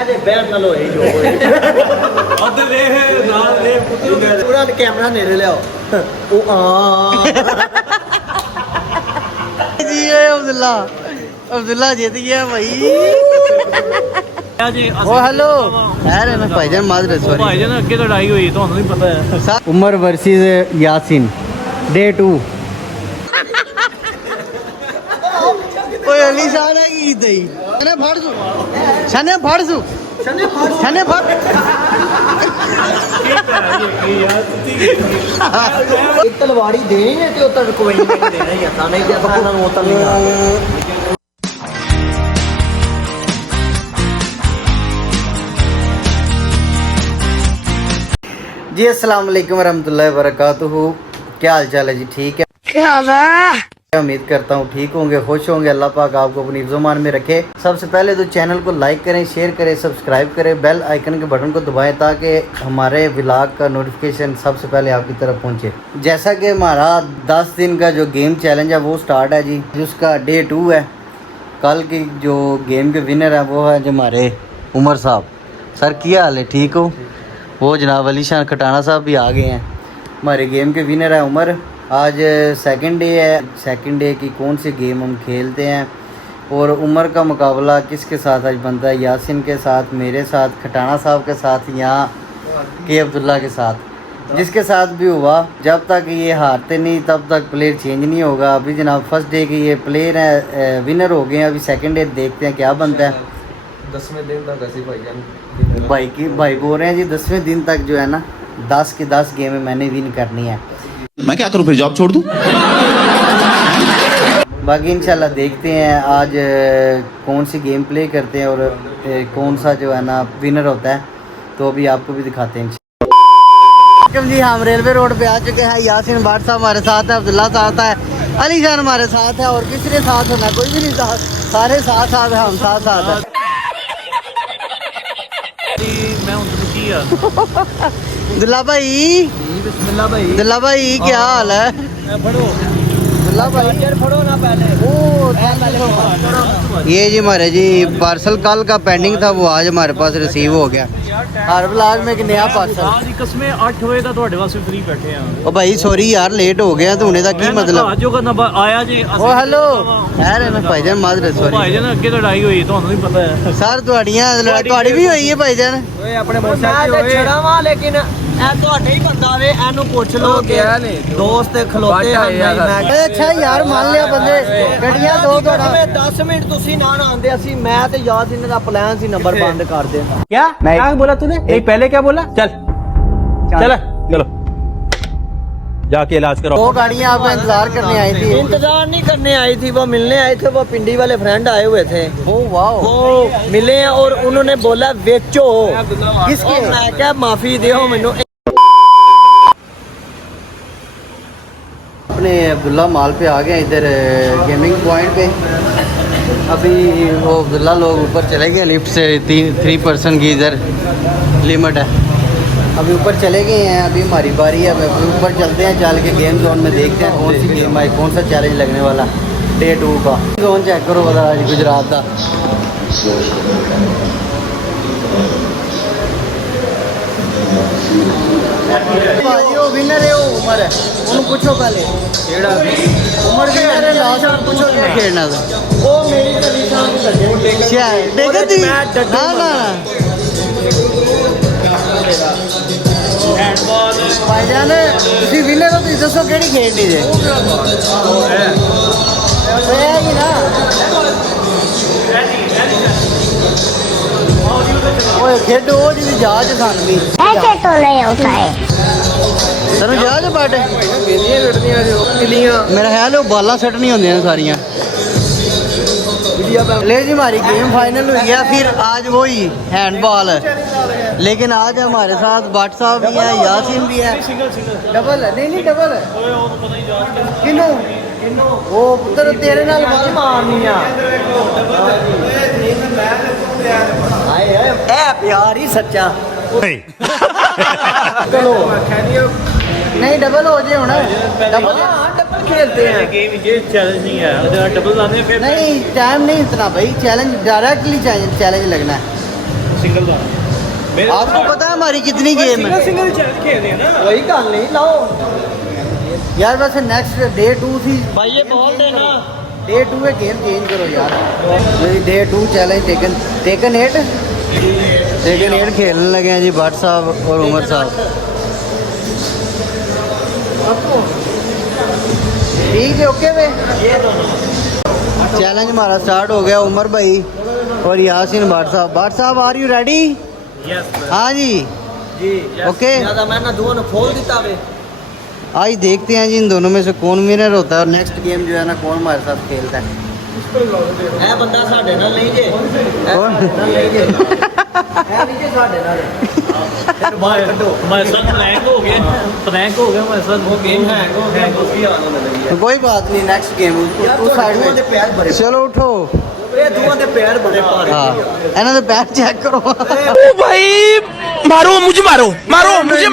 ਇਹਦੇ ਬੈਠ ਨਾਲ ਹੋਈ ਜੋ ਹੋਈ ਅੱਧ ਦੇਖ ਨਾਲ ਦੇ ਪੂਰਾ ਕੈਮਰਾ ਨੇੜੇ ਲਿਆਓ ਉਹ ਆ ਜੀ अब्दुल्ला जीत गया भाई ओ हेलो यार मैं भाईजान माजरत सॉरी भाईजान ਅੱਗੇ ਲੜਾਈ ਹੋਈ ਤੁਹਾਨੂੰ ਨਹੀਂ ਪਤਾ ਹੈ उमर वर्सेस यासीन डे 2 ओए अली सारा की दई छने फाड़ सु छने फाड़ ਇੱਕ ਤਲਵਾਰੀ ਦੇਣੀ ਹੈ ਤੇ ਉਹ ਤਾਂ ਕੋਈ ਨਹੀਂ ਦੇਣਾ ਹੀ ਆ ਨਹੀਂ ਜੇ ਆਪਾਂ ਉਹਨਾਂ ਨੂੰ ਉਹ ਤਾਂ ਨਹੀਂ जी अस्सलाम वालेकुम रहमतुल्लाहि वबरकातुहू। क्या हाल चाल है जी? ठीक है, क्या उम्मीद करता हूँ ठीक होंगे, खुश होंगे। अल्लाह पाक आपको अपनी ज़ुबान में रखे। सबसे पहले तो चैनल को लाइक करें, शेयर करें, सब्सक्राइब करें, बेल आइकन के बटन को दबाएं ताकि हमारे व्लॉग का नोटिफिकेशन सबसे पहले आपकी तरफ पहुँचे। जैसा कि हमारा 10 दिन का जो गेम चैलेंज है वो स्टार्ट है जी, जिसका डे 2 है। कल की जो गेम के विनर है वो है जो हमारे उमर साहब। सर क्या हाल है, ठीक हो? वो जनाब अली शान खटाना साहब भी आ गए हैं। हमारे गेम के विनर है उमर। आज सेकंड डे है। सेकंड डे की कौन सी गेम हम खेलते हैं और उमर का मुकाबला किसके साथ आज बनता है? यासिन के साथ, मेरे साथ, खटाना साहब के साथ या के अब्दुल्ला के साथ। जिसके साथ भी हुआ, जब तक ये हारते नहीं तब तक प्लेयर चेंज नहीं होगा। अभी जनाब फर्स्ट डे के ये प्लेयर हैं, विनर हो गए हैं। अभी सेकंड डे देखते हैं क्या बनता है। 10वें दिन तक ऐसे भाईजान भाई बोल रहे हैं जी 10वें दिन तक जो है ना 10 की 10 गेमें मैंने विन करनी है। मैं क्या करूं, फिर जॉब छोड़ दूं? बाकी इंशाल्लाह देखते हैं आज कौन सी गेम प्ले करते हैं और कौन सा जो है ना विनर होता है, तो अभी आपको भी दिखाते हैं जी। हम रेलवे रोड पे आ चुके हैं। यासीन भाट साहब हमारे साथ है, अब्दुल्ला साथ है, अली जान हमारे साथ है और किसी ने साथ होना, कोई भी नहीं साथ, सारे साथ साथ है, हम साथ साथ है। ਮੈਂ ਹੁਣ ਤੁਹਾਨੂੰ ਕੀ ਆ दुल्ला भाई, ਬਿਸਮਿਲ੍ਲਾ ਭਾਈ दुल्ला भाई क्या हाल है? ਫੜੋ दुल्ला भाई ਯਾਰ ਫੜੋ ना पहले ये जी हमारे जी पार्सल कल का पेंडिंग था, वो आज हमारे पास रिसीव हो गया। हर ब्लॉग में एक नया पार्सल। आज ਦੀ ਕਸਮੇ 8 ਵਜੇ ਦਾ ਤੁਹਾਡੇ ਵਾਸਤੇ ਫ੍ਰੀ ਬੈਠੇ ਆ ओ भाई सॉरी यार लेट हो गया, तो होने का की मतलब? ਆਜੋ ਕਰਨਾ ਆਇਆ ਜੀ ओ हेलो यार मैं भाईजान माजरत सॉरी ਭਾਈਜਾਨ ਅੱਗੇ ਲੜਾਈ ਹੋਈ ਤੁਹਾਨੂੰ ਨਹੀਂ ਪਤਾ ਹੈ सर ਤੁਹਾਡੀ ਵੀ ਹੋਈ ਹੈ ਭਾਈਜਾਨ? ਓਏ ਆਪਣੇ ਮੋਟਰਸਾਈਕਲ ਤੇ ਛੜਾਵਾਂ ਲੇਕਿਨ ਇਹ ਤੁਹਾਡੇ ਹੀ ਬੰਦਾ ਵੇ, ਇਹਨੂੰ ਪੁੱਛ ਲਓ ਕਿ ਦੋਸਤ ਖਲੋਤੇ ਹਨ। ਮੈਂ ਅੱਛਾ ਯਾਰ ਮੰਨ ਲਿਆ ਬੰਦੇ ਗੱਡੀਆਂ ਦੋ ਤੁਹਾਡਾ 10 ਮਿੰਟ ਤੁਸੀਂ ਨਾ ਆਂਦੇ ਅਸੀਂ ਮੈਂ ਤੇ ਯਾਦ ਇਹਨਾਂ ਦਾ ਪਲਾਨ ਸੀ ਨੰਬਰ ਬੰਦ ਕਰ ਦੇ क्या क्या बोला तूने? एक पहले क्या बोला? चल चल चलो जाके इलाज करो। दो गाड़ियाँ आपका इंतजार करने आई थी। इंतजार नहीं करने आई थी, वो मिलने आए थे। वो पिंडी वाले फ्रेंड आए हुए थे, ओ वाह, वो मिले हैं और उन्होंने बोला बेचो। किसके? मैं क्या माफी दो मैनू। अपने अब्दुल्ला माल पे आ गए, इधर गेमिंग पॉइंट पे। अभी वो अब्दुल्ला लोग ऊपर चले गए लिफ्ट से, 3 पर्सन की इधर लिमिट है। अभी ऊपर चले गए हैं, अभी हमारी बारी है। अभी ऊपर चलते हैं, चल के गेम जोन में देखते हैं कौन सी गेम आई, कौन सा चैलेंज लगने वाला डे 2 का। जोन चेक करो बता आज गुजरात का। भाई वो विनर है, वो उमर है, उन्हें पूछो पहले उमर विनर है, लास्ट पूछो क्या खेलना था। वो मेरी कंडीशन में लगे क्या देखो ती ना ना भाईजान ਤੁਸੀਂ ਵਿਨਰ ਹੋ, ਤੁਸੀਂ ਦੱਸੋ ਕਿਹੜੀ ਖੇਡਣੀ ਜੇ? ਹੋਇਆ ਕਿ ਨਾ ਓਏ ਖੇਡੋ ਉਹ ਜਿਹਦੀ ਜਹਾਜ਼ ਸਾਨੂੰ ਵੀ ऐसे तो नहीं होता है। ਤੈਨੂੰ ਜਹਾਜ਼ ਬਾਟ बेलियां लड़नियां जो किलियां मेरा ख्याल है वो बाला सेट नहीं होंगे सारियां। ले जी हमारी गेम फाइनल हुई है। फिर आज वही हैंडबॉल, लेकिन आज हमारे साथ भट्ट साहब भी है, यासीन भी है। डबल है? नहीं डबल है। किनू वो पुत्र तेरे नाल बाल मारनी आ। हाय हाय ए प्यार ही सच्चा। चलो नहीं डबल हो जाए होना, डबल डबल खेलते हैं गेम। ये चैलेंज नहीं है, अगर डबल लाने फिर नहीं टाइम नहीं इतना भाई, चैलेंज डायरेक्टली चैलेंज लगना है। सिंगल का मेरे आपको पता है हमारी कितनी गेम है? सिंगल खेलते हैं ना कोई गल नहीं लाओ यार वैसे नेक्स्ट डे 2 थी भाई ये बहुत है ना डे 2 है, गेम चेंज करो यार। डे 2 चैलेंज टेकन 8 खेलने लगे हैं जी भट्ट साहब और उमर साहब। ठीक है ओके वे चैलेंज हमारा स्टार्ट हो गया। उमर भाई और यासीन भट्ट साहब आर यू रेडी? हाँ जी जी ओके ज्यादा मैं ना दोनों खोल देता वे आज देखते हैं जी इन दोनों में से कौन विनर होता है और नेक्स्ट गेम जो है ना कौन हमारे साथ खेलता है। ਇਹ ਬੰਦਾ ਸਾਡੇ ਨਾਲ ਨਹੀਂ ਜੇ ਕੌਣ? ਨਹੀਂ ਜੇ ਇਹ ਨਹੀਂ ਜੇ ਸਾਡੇ ਨਾਲ ਫਿਰ ਬਾਹਰ ਕੱਢੋ हमारे साथ प्रैंक हो गया हमारे साथ वो गेम है हैंग उसकी हाल होने लगी है कोई बात नहीं नेक्स्ट गेम उस साइड ਦੋਵਾਂ ਦੇ में ਪੈਰ ਬੜੇ चलो उठो। ਇਹ ਦੋਵਾਂ ਦੇ ਪੈਰ ਬੜੇ ਭਾਰੇ हाँ इन्हों दे पैर चेक करो। मारो मुझे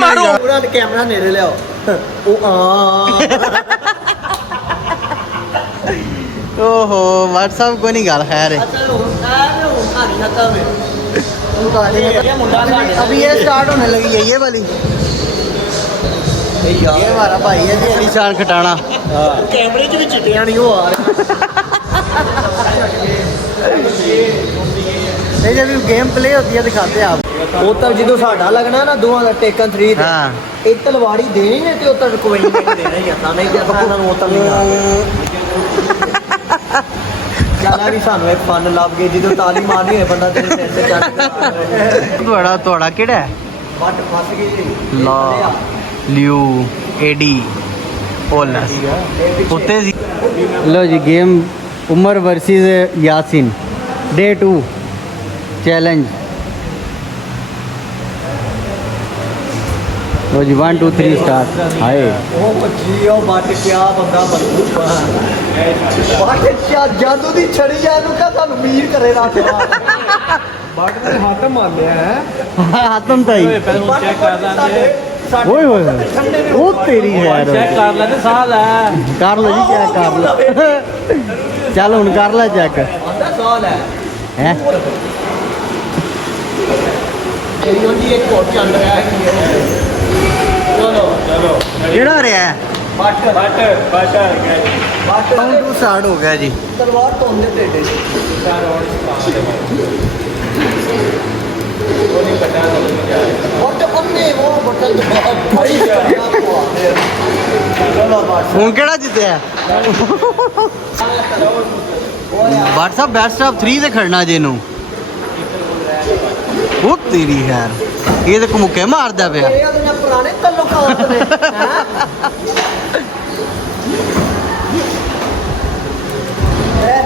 मारो ਪੂਰਾ ਕੈਮਰਾ ਨੇੜੇ ਲਿਆਓ ਉਹ ਆ ओहो व्हाट्सएप को नहीं गाल खैर है। ਅੱਛਾ ਹੁਣ ਕਹਾਣੀ ਨਾ ਤਾਵੇ ਇਹ ਮੁੰਡਾ ਸਾਡੇ ਨਾਲ अभी ये स्टार्ट होने लगी है ये वाली। ये हमारा भाई है जी अलीशान खटाना। ਕੈਮਰੇ 'ਚ ਵੀ ਚਿੱਟਿਆਂ ਨਹੀਂ ਉਹ ਆ नहीं जब गेम प्ले होती है दिखाते हैं आप। ਉਹ ਤਾਂ ਜਦੋਂ ਸਾਡਾ ਲੱਗਣਾ ਨਾ ਦੋਵਾਂ ਦਾ ਟੇਕਨ 3 ਤੇ हाँ ਇਹ ਤਲਵਾਰੀ ਦੇਣੀ ਨੇ ਤੇ ਉਹ ਤਾਂ ਕੋਈ ਨਹੀਂ ਦੇਣਾ ਹੀ ਆ ਨਹੀਂ ਤੇ ਆਪਾਂ ਉਹਨਾਂ ਨੂੰ ਉਹ ਤਾਂ ਨਹੀਂ ਆ ਜਾਨਾ ਵੀ ਸਾਨੂੰ ਇੱਕ ਫਨ ਲੱਭ ਗਏ ਜਦੋਂ ਤਾਲੀ ਮਾਰਨੀ ਹੋਏ ਬੰਦਾ ਤੇਰੇ ਸਿਰ ਤੇ ਚੜ੍ਹ थोड़ा केड़ा है? ਵੱਟ ਫਸ ਗਈ ਜੀ ला लियो एडी ओलस कुत्ते सी। लो जी game Umar versus Yasin day 2 challenge. लो जी 1 2 3 स्टार्ट। हाय ਉਹ ਮੱਛੀ ਉਹ ਵੱਟ ਕਿਆ ਬੰਦਾ ਮਜ਼ਬੂਤ ਵੱਟ ਕਿਆ ਜਾਦੂ ਦੀ ਛੜੀ ਜਾਂ ਨੂੰ ਕਾ ਤੁਹਾਨੂੰ ਮੀਰ ਕਰੇ ਰੱਖਿਆ ਵੱਟ ਤੇ ਹੱਥ ਮਾਰ ਲਿਆ ਹੈ हाथम ताई पहले चेक कर लेंगे ओए होए ओ तेरी यार चेक कर लेते साल है कर लो जी क्या कर लो चल हुन कर ले चेक ਆਂਦਾ ਸਾਲ ਹੈ हैं ਤੇਰੀ ਉਹਦੀ ਇੱਕ ਹੋਰ ਚੱਲ ਰਿਹਾ ਹੈ ਚਲੋ केड़ा रहा है? ਵੱਟ ਵੱਟ राउंड 2 स्टार्ट हो गया जी। ਤਲਵਾਰ ਤੋਂ ਉਹਦੇ ਢੇਡੇ ਵੱਟ ਉਹਨੇ ਉਹ ਬਟਨ ਬਹੁਤ ਭਾਈ ਚਲੋ ਵੱਟ ਹੁਣ ਕਿਹੜਾ ਜਿੱਤਿਆ? WhatsApp बेस्ट ऑफ 3 ਤੇ ਖੜਨਾ ਜੇ ਨੂੰ ਉਹ ਤੇਰੀ ਯਾਰ ਇਹ ਤੇ ਮੁੱਕੇ ਮਾਰਦਾ ਪਿਆ। ਇਹ ਉਹਦੇ ਨਾਲ ਪੁਰਾਣੇ ਤਾਲੁਕਾਤ ਨੇ ਹੈਂ?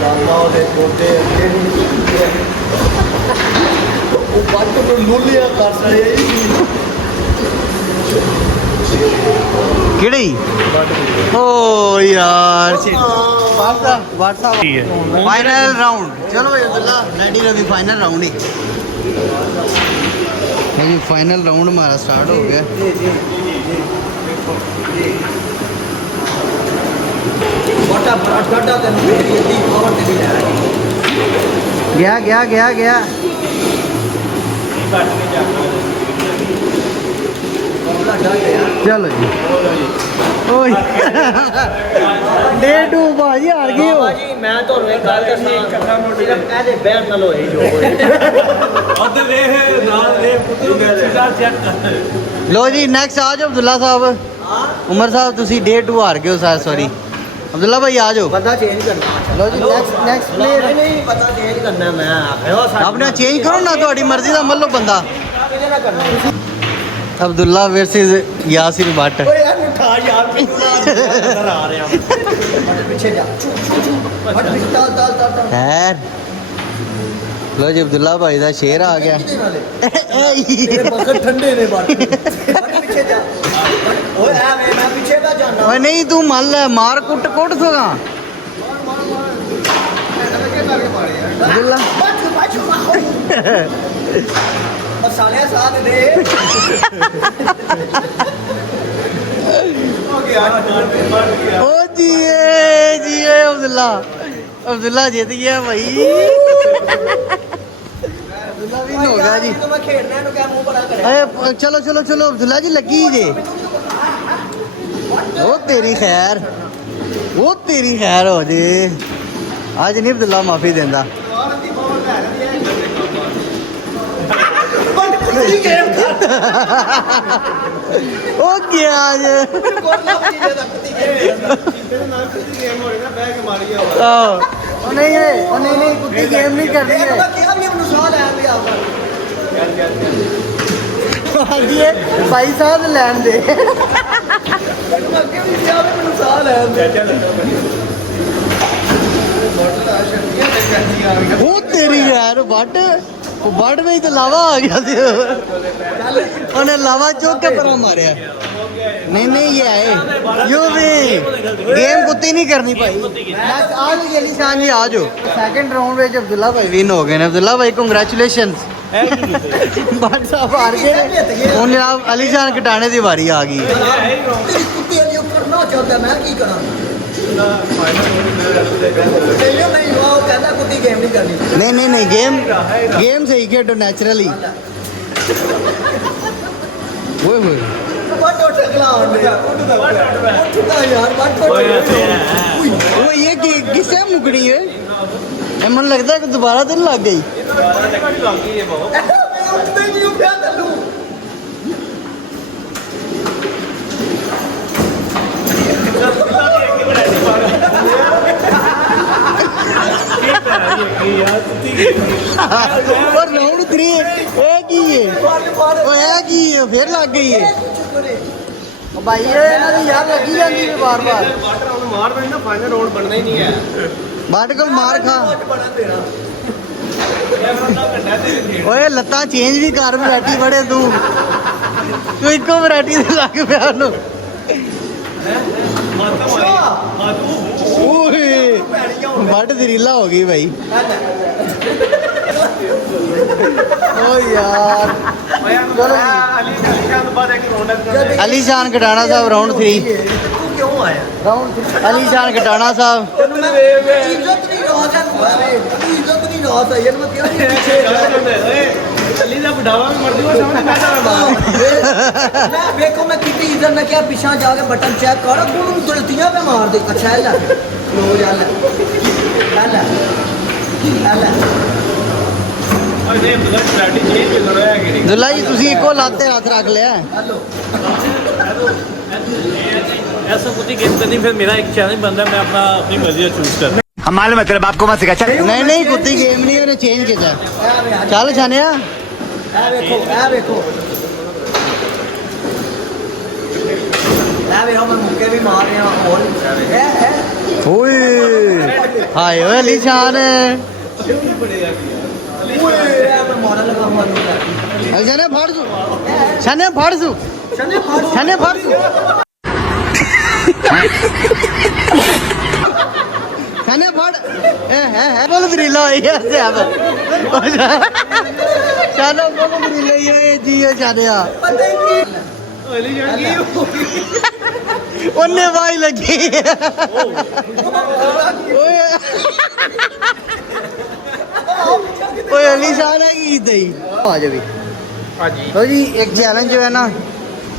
ਲਾਲਾ ਦੇ ਗੋਡੇ ਅੱਗੇ ਨੂੰ ਉਹ ਵੱਟ ਨੂੰ ਲੁੱਲਿਆ ਕਰ ਸੜੇ ਕਿਹੜੀ ਓ ਯਾਰ WhatsApp फाइनल राउंड। चलो भाई Abdullah ready Ravi final round ही अभी फाइनल राउंड हमारा स्टार्ट हो गया। ਵੱਟਾ ਬਰਾਟ ਕੱਢਾ ਤੇ ਮੇਰੀ ਅੱਡੀ ਪਾਵਰ ਤੇ ਵੀ ਲੈ गया गया गया गया चलो जी ओए डे 2 भाजी हार गए हो। ਬਾਬਾ ਜੀ ਮੈਂ ਤੁਹਾਨੂੰ ਇੱਕ ਗੱਲ ਦੱਸਾਂ ਸਿਰਫ ਇਹਦੇ ਬਹਿਣ ਨਾਲ ਹੋਈ ਜੋ ਹੋਏ अद ले नाल ले पुत्र सीधा चेक कर लो जी नेक्स्ट आ जाओ अब्दुल्ला साहब उमर साहब तुसी डे 2 हार गए हो सर सॉरी अब्दुल्ला भाई आ जाओ। ਬੰਦਾ ਚੇਂਜ ਕਰਨਾ लो जी नेक्स्ट ਨਹੀਂ ਨਹੀਂ ਪਤਾ ਚੇਂਜ ਕਰਨਾ ਮੈਂ ਆਖਿਆ ਸਾਡੇ आपने चेंज करो ना थोड़ी मर्जी दा मल्लो बंदा। ਕਿਹਦੇ ਨਾਲ ਕਰਨਾ अब्दुल्ला वर्सेस यासिर भट्ट। ਓਏ ਇਹਨੂੰ ਉਠਾ ਯਾਰ ਕਿੰਨਾ ਨਜ਼ਰ ਆ ਰਿਹਾ ਵੱਟ ਪਿੱਛੇ ਜਾ ਵੱਟ ਪਿੱਛੇ ਤਾਲ खैर लो जी अब्दुल्ला भाई दा शेर आ गया। ਤੇਰੇ ਬਖਤ ਠੰਡੇ ਨੇ ਵੱਟ ਪਿੱਛੇ ਜਾ ਓਏ ਆ ਮੈਂ ਪਿੱਛੇ ਦਾ ਜਾਣਾ ओए नहीं तू मान ले मार कुट कुट सगा अब्दुल्ला ਮਸਾਲੇ ਸਾਥ ਦੇ ਹੋ ਗਿਆ ओ जिए जिए अब्दुल्ला अब्दुल्ला जीत गया भाई। ਅਬਦੁੱਲਾ ਵੀ ਹੋ ਗਿਆ ਜੀ ਜਦੋਂ ਮੈਂ ਖੇਡਣਾ ਇਹਨੂੰ ਕਿਆ ਮੂੰਹ ਬੜਾ ਕਰਿਆ ਚਲੋ ਚਲੋ ਚਲੋ ਅਬਦੁੱਲਾ ਜੀ ਲੱਗੀ ਜੇ ਉਹ ਤੇਰੀ ਖੈਰ ਹੋ ਜੇ ਅੱਜ ਨਹੀਂ ਅਬਦੁੱਲਾ ਮਾਫੀ ਦਿੰਦਾ ਉਹ ਗਿਆ ਜੇ ਉਹ ਨਹੀਂ ਕੁੱਤੀ ਗੇਮ ਨਹੀਂ ਕਰਨੀ ਹੈ ਭਾਈ ਸਾਹਿਬ ਲੈਣ ਦੇ ਉਹ ਤੇਰੀ ਯਾਰ ਵੱਡ ਵਿੱਚ ਤਾਂ ਲਾਵਾ ਆ ਗਿਆ ਸੀ ਉਹਨੇ ਲਾਵਾ ਚੁੱਕ ਕੇ ਪਰਾਂ ਮਾਰਿਆ नहीं ये आए यू भी गेम कुत्ती नहीं करनी भाई आज अली शान जी आज सेकंड राउंड में अब्दुल्ला भाई विन हो गए अब्दुल्ला भाई कांग्रेचुलेशंस बाट साहब हार गए ਹੁਣ ਜਨਾਬ ਅਲੀ ਸ਼ਾਨ ਕਟਾਣੇ ਦੀ ਵਾਰੀ ਆ ਗਈ ਕੁੱਤੀ ਅਲੀ ਕਰਨਾ ਚਾਹੁੰਦਾ ਮੈਂ ਕੀ ਕਰਾਂ ਨਹੀਂ ਉਹ ਕਹਿੰਦਾ ਕੁੱਤੀ ਗੇਮ ਨਹੀਂ ਕਰਨੀ नहीं गेम सही खेलो नेचुरली ओए होए ਵੱਟ ਉੱਠ ਖਲਾਉਣ ਦੇ ਉੱਠਦਾ ਯਾਰ ਵੱਟ वो ये किससे मुकड़ी है मन लगता है कि दोबारा तो नहीं लग गई ਉੱਠਦਾ ਹੀ ਨਹੀਂ ਉੱਠਿਆ ਤੈਨੂੰ पर राउंड 3 की है फिर लग गई है भाई ਇਹਨਾਂ ਦੀ ਯਾਰ ਲੱਗੀ ਜਾਂਦੀ ਹੈ ਬਾਰ-ਬਾਰ ਮਾਰ ਦੇਣਾ ਨਾ ਫਾਈਨਲ ਰਾਉਂਡ ਬਣਨਾ ਹੀ ਨਹੀਂ ਹੈ ਬਾਟ ਕੋਲ ਮਾਰ ਖਾ ਓਏ ਲੱਤਾਂ ਚੇਂਜ ਵੀ ਕਰ ਵੈਰਾਈਟੀ ਬੜੇ ਤੂੰ ਇੱਕੋ ਵੈਰਾਈਟੀ ਦੇ ਲੱਗ ਪਿਆ ਨੂੰ ਓਏ ਵੱਡ ਜ਼ਰੀਲਾ ਹੋ ਗਈ ਭਾਈ ਓ ਯਾਰ ਅਲੀ ਸ਼ਾਨ ਕਟਾਣਾ ਸਾਹਿਬ ਰਾਉਂਡ 3 ਤੂੰ ਕਿਉਂ ਆਇਆ ਰਾਉਂਡ ਅਲੀ ਸ਼ਾਨ ਕਟਾਣਾ ਸਾਹਿਬ ਇੱਜ਼ਤ ਨਹੀਂ ਰੋਜ਼ ਹੈ ਇੱਜ਼ਤ ਨਹੀਂ ਰੋਜ਼ ਹੈ ਇਹਨੂੰ ਕਿਹਾ ਨਹੀਂ ਪਿੱਛੇ ਚੱਲੀ ਦਾ ਬੁਢਾਵਾ ਵੀ ਮਰਦੀ ਉਹ ਸਮਝ ਮੈਂ ਤਾਂ ਮੈਂ ਵੇਖੋ ਮੈਂ ਕਿੰਨੀ ਇੱਜ਼ਤ ਮੈਂ ਕਿਹਾ ਪਿਛਾਂ ਜਾ ਕੇ ਬਟਨ ਚੈੱਕ ਕਰ ਤੂੰ ਗਲਤੀਆਂ ਪੇ ਮਾਰ ਦੇ ਅੱਛਾ ਇਹ ਲੈ ਲੋ ਜਾ ਲੈ ਅਰੇ ਬਲੱਡ ਸਟ੍ਰੈਟਜੀ ਚੇਂਜ ਕਰ ਰਿਹਾ ਹੈ ਕਿ ਦੁੱਲਾ ਜੀ ਤੁਸੀਂ ਇੱਕੋ ਲੱਤ ਤੇ ਹੱਥ ਰੱਖ ਲਿਆ ਹਲੋ ऐसा कुछ गेम करनी फिर मेरा एक चैलेंज बनता है मैं अपना अपनी मर्जी चूज कर हम मालूम है तेरे बाप को मत सिखा चल नहीं कुत्ती गेम नहीं ਉਹਨੇ ਚੇਂਜ ਕੀਤਾ ਚੱਲ ਛਾਨਿਆ ਇਹ ਵੇਖੋ ਮੈਂ ਮੁੱਕੇ ਵੀ ਮਾਰ ਰਿਹਾ ਹੋਰ ਓਏ ਹਾਏ ਓਏ ਅਲੀ ਸ਼ਾਨ ਮੈਂ ਮਾਰਨ ਲੱਗਾ ਹਾਂ ਛਾਨਿਆ ਫੜ ਸੂ ਛਾਨਿਆ ਫੜ ਸੂ ਛਾਨਿਆ ਫੜ ਹੈ ਬੋਲ ਦਰੀਲਾ ਹੋਈ ਹੈ ਸਿਆਬ ਚਲੋ ਬੋਲ ਦਰੀਲਾ ਹੀ ਹੈ ਜੀ ਛਾਨਿਆ ਉਹਨੇ ਵਾਈ ਲੱਗੀ ਓਏ ਅਲੀ ਸ਼ਾਨ ਹੈ ਕੀ ਦਈ ਆ ਜਾ ਵੀ ਹਾਂਜੀ तो जी एक चैलेंज जो है ना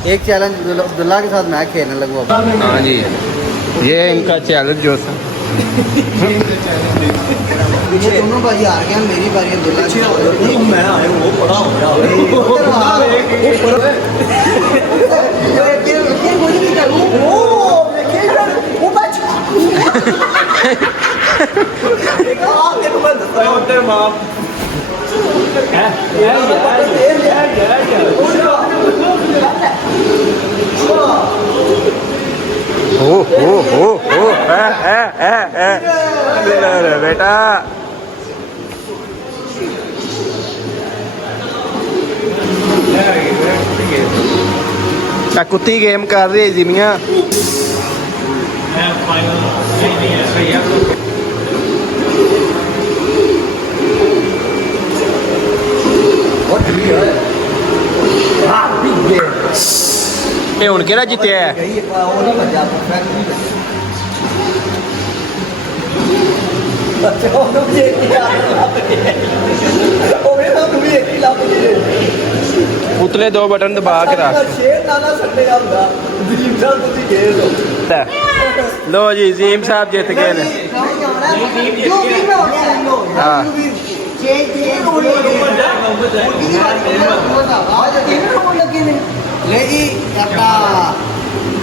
एक चैलेंज अब्दुल्ला के साथ मैं खेलने लगूँ अब हाँ जी ये इनका चैलेंज जो था पीछे दोनों भाई हार गए मेरी बारी अब्दुल्ला की मैं आया वो बड़ा हो गया बेटा कुत्ती गेम कर रही है जिमिया ਇਹ ਹੁਣ ਕਿਹੜਾ ਜਿੱਤਿਆ ਹੈ ਗਈ ਉਹ ਨਹੀਂ ਵੱਜਾ ਪਰਫੈਕਟ ਨਹੀਂ ਅੱਛਾ ਉਹਨੂੰ ਦੇਖ ਕੇ ਆ ਉਹ ਵੀ ਤਾਂ ਤੁਹਾਨੂੰ ਵੀ ਇੱਕ ਹੀ ਲੱਭ ਗਈ ਉਤਲੇ ਦੋ ਬਟਨ ਦਬਾ ਕੇ ਰੱਖ ਸ਼ੇਰ ਨਾਲਾ ਸੱਟਿਆ ਹੁੰਦਾ ਦੀਪ ਸਾਹਿਬ ਤੁਸੀਂ ਗਏ ਹੋ ਲੈ। ਲੋ ਜੀ ਜ਼ੀਮ ਸਾਹਿਬ ਜਿੱਤ ਗਏ ਨੇ ਹਾਂ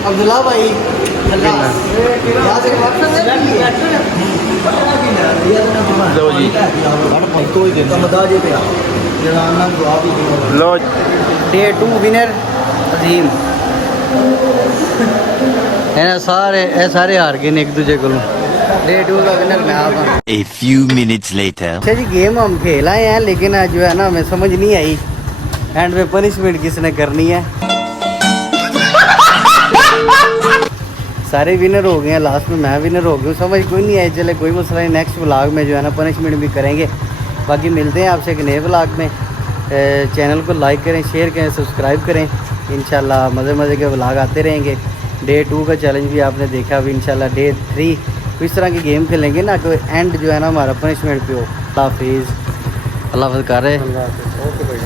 अब्दुल्ला भाई ਲੋ ਜੀ ਲੋ डे 2 विनर अजीम ये सारे हार गए ने एक दूजे को डे 2 का विनर मैं आप हाँ। A few minutes later. अच्छा जी गेम हम खेल आए हैं लेकिन आज जो है ना हमें समझ नहीं आई एंड में पनिशमेंट किसने करनी है सारे विनर हो गए हैं लास्ट में मैं विनर हो गया हूँ समझ कोई नहीं आई चले कोई मसला नहीं नेक्स्ट व्लॉग में जो है ना पनिशमेंट भी करेंगे बाकी मिलते हैं आपसे एक नए व्लॉग में चैनल को लाइक करें शेयर करें सब्सक्राइब करें इंशाल्लाह मज़े मज़े के व्लॉग आते रहेंगे डे 2 का चैलेंज भी आपने देखा अभी इंशाल्लाह डे 3 इस तरह की गेम खेलेंगे ना कोई एंड जो है ना हमारा पनिशमेंट पे हो। अल्लाह हाफिज़ अल्लाह हाफ़िज़ कर रहे